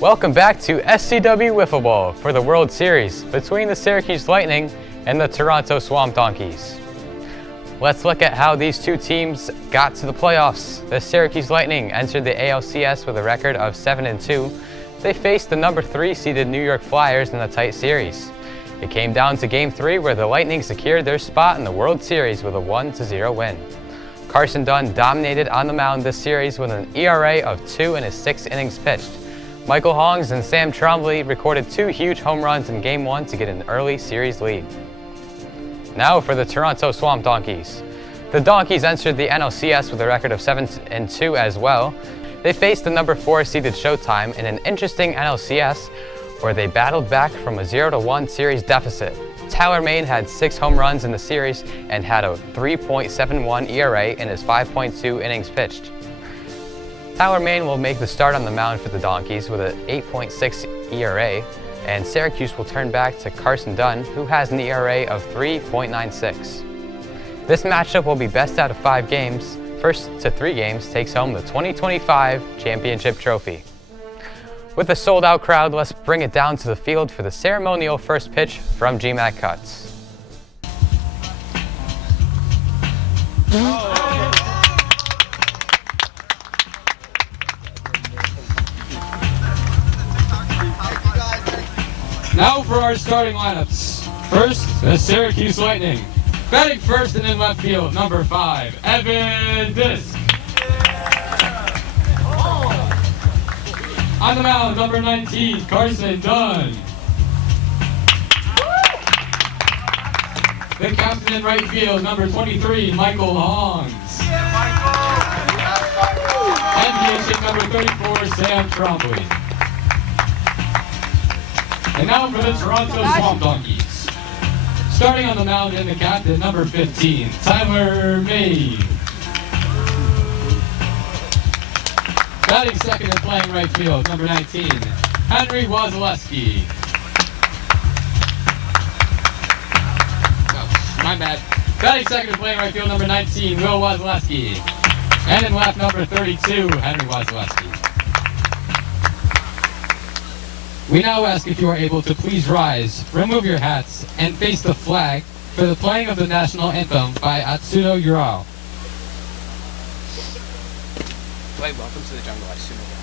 Welcome back to SCW Wiffle Ball for the World Series between the Syracuse Lightning and the Toronto Swamp Donkeys. Let's look at how these two teams got to the playoffs. The Syracuse Lightning entered the ALCS with a record of 7-2. They faced the number 3 seeded New York Flyers in a tight series. It came down to Game 3 where the Lightning secured their spot in the World Series with a 1-0 win. Carson Dunn dominated on the mound this series with an ERA of 2 in his 6 innings pitched. Michael Hongs and Sam Trombley recorded 2 huge home runs in Game 1 to get an early series lead. Now for the Toronto Swamp Donkeys. The Donkeys entered the NLCS with a record of 7-2 as well. They faced the number 4 seeded Showtime in an interesting NLCS where they battled back from a 0-1 series deficit. Tyler Maine had 6 home runs in the series and had a 3.71 ERA in his 5.2 innings pitched. Tyler Maine will make the start on the mound for the Donkeys with an 8.6 ERA, and Syracuse will turn back to Carson Dunn, who has an ERA of 3.96. This matchup will be best out of 5 games. First to 3 games takes home the 2025 championship trophy. With a sold-out crowd, let's bring it down to the field for the ceremonial first pitch from GMAC Cuts. Now for our starting lineups. First, the Syracuse Lightning. Batting first and in left field, number 5, Evan Disk. On the mound, number 19, Carson Dunn. The captain in right field, number 23, Michael Hongs. And DHing number 34, Sam Trombley. And now for the Toronto Swamp Donkeys. Starting on the mound in the captain, number 15, Tyler Maine. Batting second and playing right field, number 19, Henry Wasilewski. Oh, my bad. Batting second and playing right field, number 19, Will Wasilewski. And in left, number 32, Henry Wasilewski. We now ask if you are able to please rise, remove your hats, and face the flag for the playing of the national anthem by Atsuno Yurao. Welcome to the jungle, Atsuno.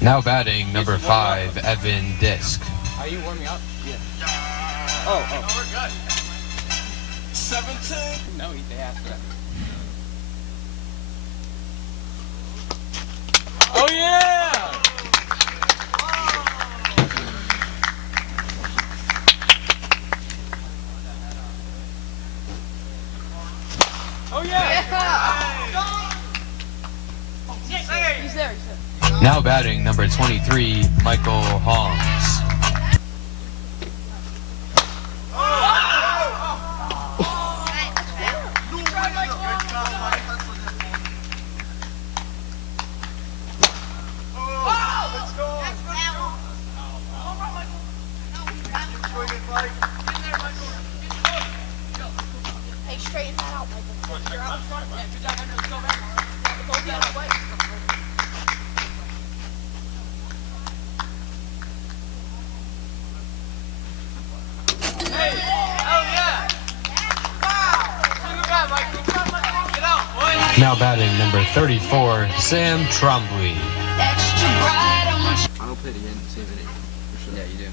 Now batting, number 5, Evan Disk. Are you warming up? Yeah. Oh, we're good. 17. No, they asked for that. Oh yeah! Oh yeah! He's there. Now batting number 23, Michael Holmes. Hey, straighten that out, Michael. You're out in front of it. Good job, Henry. Let's go back. Go the other way. Now batting number 34, Sam Trombley. I don't play it again. Save it. For sure. Yeah, you do.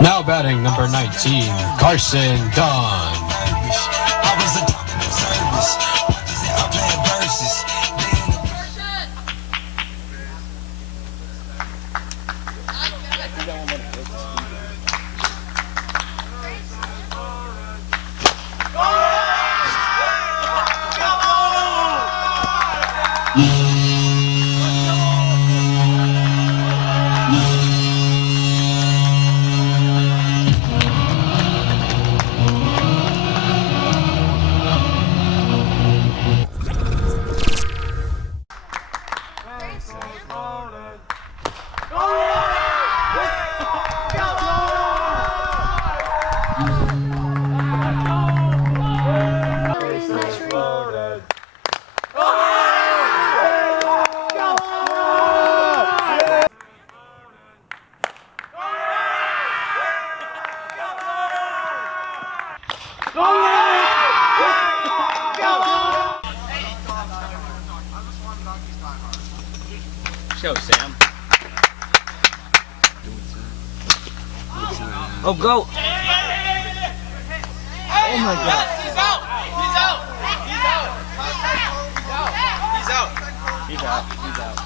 Now batting number 19, Carson Dunn. Show, Sam. Oh, go! Oh my God! He's out! He's out! He's out! He's out! He's out! He's out!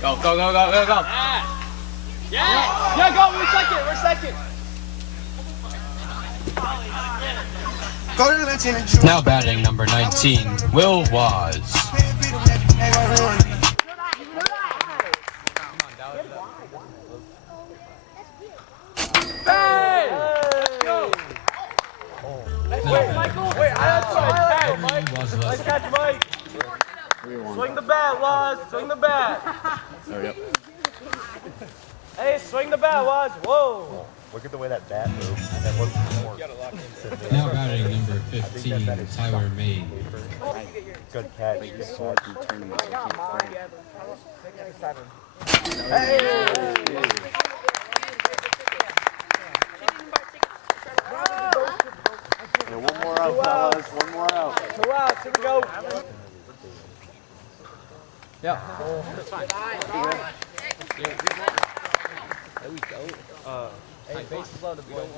Go, go, go, go, go, go! Yeah! Yeah, go! We're second! We're second! Now batting number 19, Will Waz. Wait, Michael! Wait, Nice catch, Mike! Swing the bat, Waz! Swing the bat! Hurry up. Hey, swing the bat, Waz! Whoa! Look at the way that bat moves. That looks more. Now batting number 15, Tyler May. Good catch. Yeah, one more out, fellas. One more out. 2 outs, here we go. Yeah. That's fine. There we go. Hey, bases loaded, boys.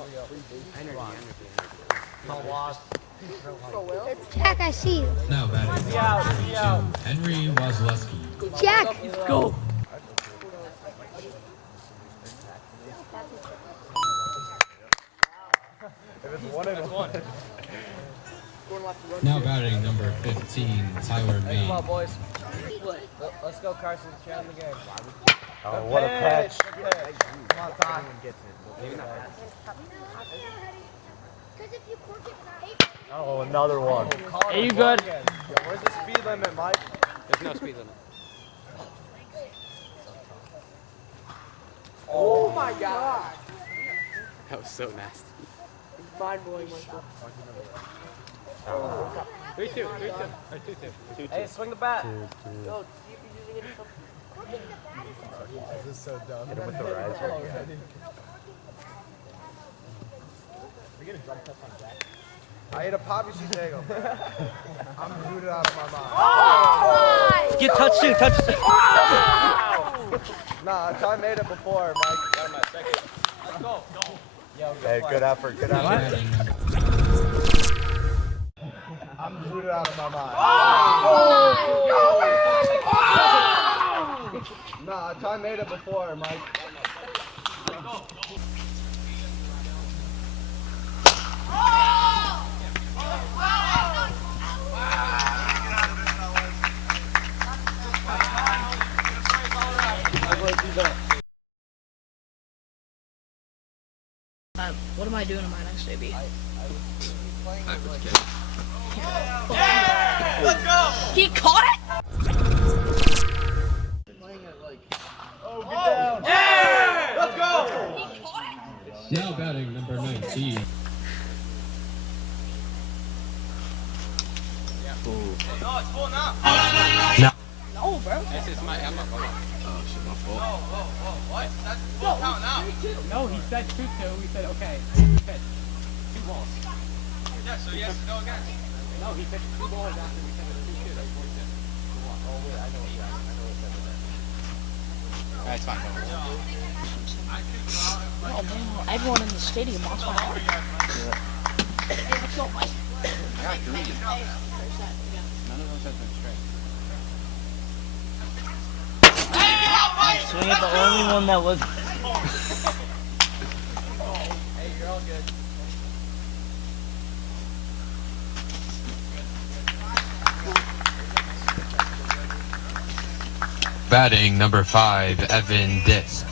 It's Jack, I see you. Now batting number 32, Henry Wazlewski. Jack! Go! Now batting number 15, Tyler May. Come on, boys. Let's go, Carson. Carry the game. Oh, what a catch. Come on, Todd. Oh, another one. Are you good? Where's the speed limit, Mike? There's no speed limit. Oh my God. That was so nasty. Mind blowing, Michael. 3-2. Or 2-2. Hey, swing the bat. Yo, see if he's using it for This is so dumb. Hit him with the rise right here. I ate a poppy seed bagel. I'm booted out of my mind. Get touch two. Nah, I made it before, Mike. Let's go. Hey, good effort. Good effort. I'm booted out of my mind. Nah, I made it before, Mike. What am I doing in my next debut? Let's go! He caught it? Let's go! He caught it? Now batting number 19. No, it's full now. No, bro. This is my Emma. Whoa, what? That's full count now. No, he said 2-2. We said, okay, pitch. 2 balls. Yeah, so he has to go again. No, he pitched 2 balls after we said it was 2-2. That's what he said. Oh, wait, I know what it said there. Alright, it's fine. Oh, man, everyone in the stadium wants my heart. Hey, let's go, Mike. I got 3. None of those have been straight. Swing it, the only one that was. Hey, you're all good. Batting number 5, Evan Disk.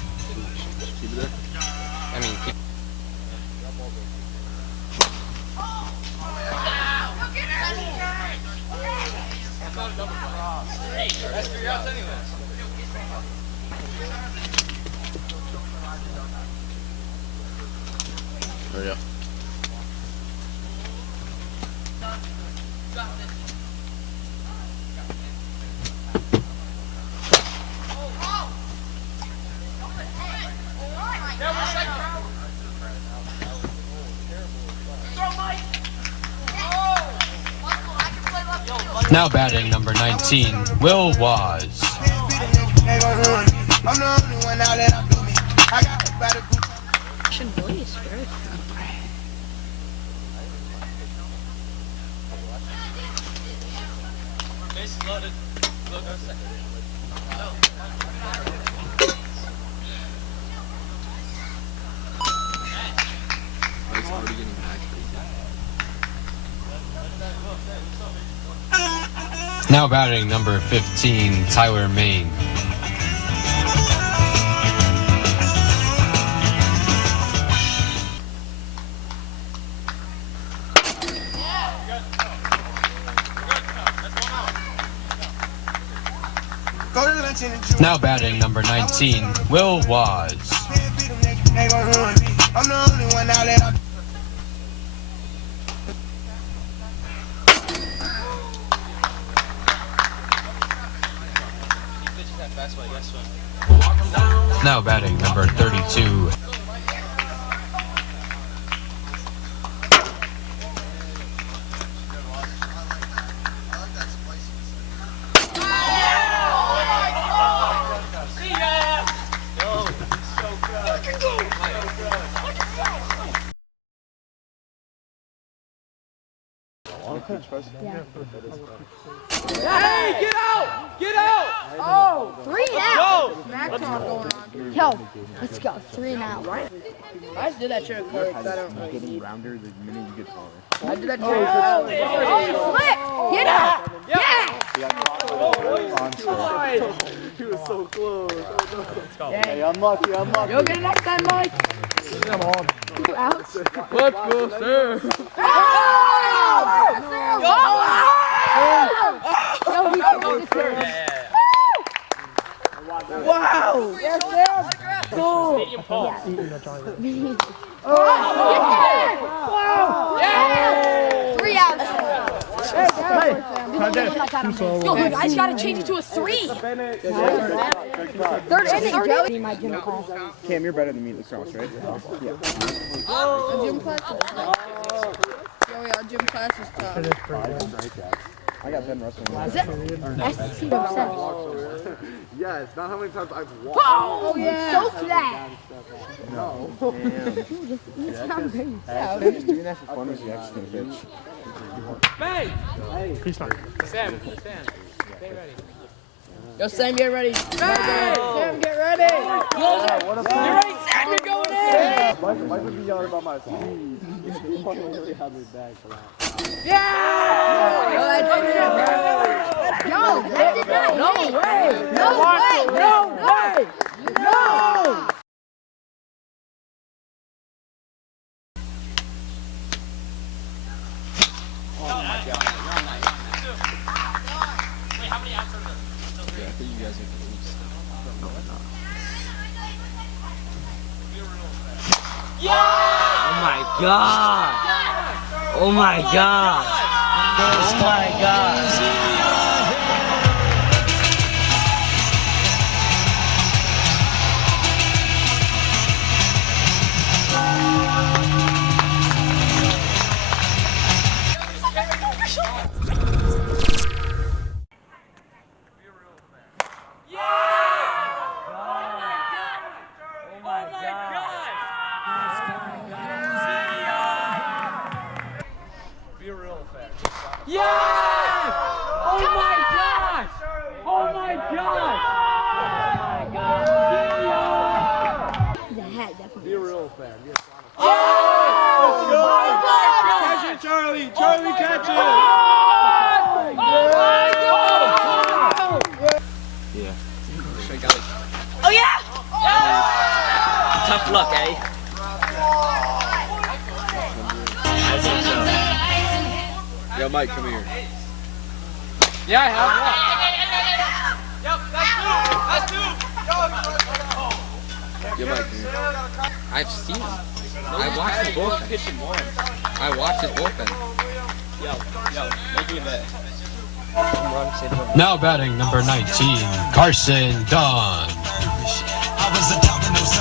I mean, That's 3 outs anyways. Hurry up. Now batting number 19, Will Waz. Shouldn't really spirit. Base is loaded. Look, go second. Now batting number 15, Tyler Main. Now batting number 19, Will Waz. I'm the only one now that I Now batting number 32. Hey, get out! Get out! Oh, 3 now. Go! Smack talk going on. Yo, let's go. 3 now. I did that trick card. I don't really Getting need. rounder the minute you get taller. I did that trick card. Oh, flip! Get out! Yeah! He got caught on He was so close. Hey, unlucky. You'll get it next time, Mike. 2 outs. Let's go, sir. Yo, he took it. Wow! Yes, sir. Stadium Paul. Yeah! 3 outs. Yo, you guys gotta change it to a 3. Third inning, my gym class. Cam, you're better than me in lacrosse, right? Yeah. Gym class? Oh yeah, gym class is tough. I got 10 wrestling. Is it? SC upset. Yeah, it's not how many times I've walked. Oh yeah. Soak that. No. You sound great. Just doing that for fun was the accident, bitch. Hey! Sam, stay ready. Yo, Sam, get ready. Sam, get ready. You're ready, Sam, you're going in. Mike would be yelling about my speed. He really had me back for that. Yo, that did not No hit. way. No way. No way. No. Oh my god! Oh my god! Oh my god! The hat definitely. Be a real fan. Catch it, Charlie! Charlie, catch it! Oh yeah. Tough luck, eh? I think so. Yo, Mike, come here. Yeah, I have Yo, Mike, come here. I've seen him. I watched his bullpen. I watched his bullpen. Now batting number 19, Carson Dunn.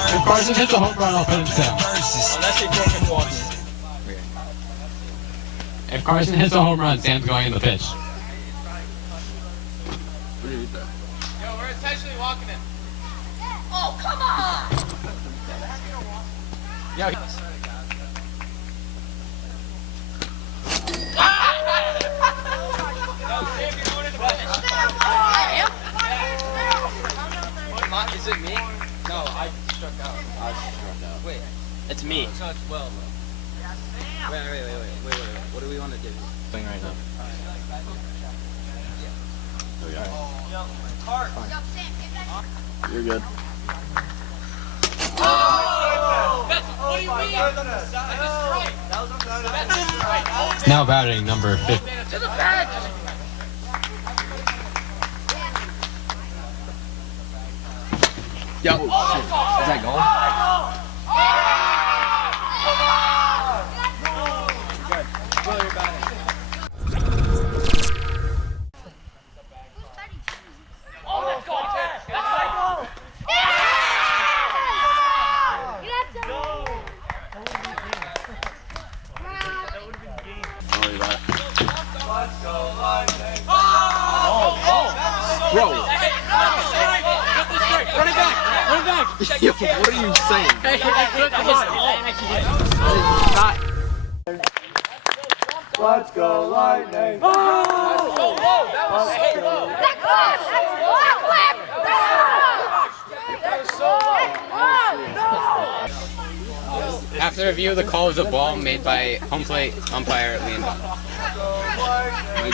If Carson hits a home run, I'll put him down. If Carson hits a home run, Sam's going in the pitch. Yo, we're intentionally walking him. Oh, come on. Yo, Is it me? No, I struck out. Wait. It's me. So it's well. Wait. What do we want to do? thing right now. You're good. Now batting number 50. Yo, shit. Is that going? Bro. Run it back! Yo, what are you saying? Let's go, Lightning! After review, the call was a ball made by home plate umpire Liam. Lightning!